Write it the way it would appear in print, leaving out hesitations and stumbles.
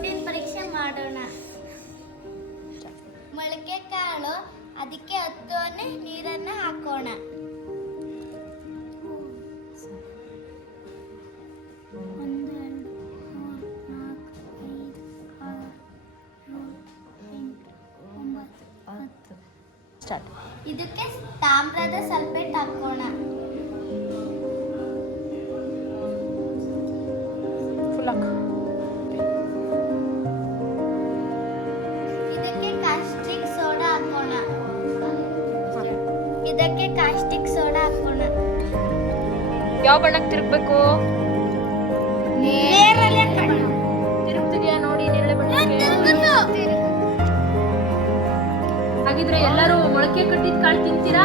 ಗುಟ್ಟಿನ ಪರೀಕ್ಷೆ ಮಾಡೋಣ. ಮೊಳಕೆ ಕಾಳು, ಅದಕ್ಕೆ 10 ಹನಿ ನೀರನ್ನು ಹಾಕೋಣ. ಇದಕ್ಕೆ ತಾಮ್ರದ ಸಲ್ಫೇಟ್ ಹಾಕೋಣ. ಇದಕ್ಕೆ ಕಾಸ್ಟಿಕ್ ಸೋಡಾ ಹಾಕೋಣ. ಯಾವ ಬಣ್ಣಕ್ಕೆ ತಿರುಗಬೇಕು? ನೇರಳೆ ಬಣ್ಣ. ತಿರುಗ್ತಿದ್ಯಾ ನೋಡಿ, ನೇರಳೆ ಬಣ್ಣಕ್ಕೆ. ಹಾಗಿದ್ರೆ ಎಲ್ಲರೂ ಮೊಳಕೆ ಕಟ್ಟಿದ ಕಾಳು ತಿಂತೀರಾ?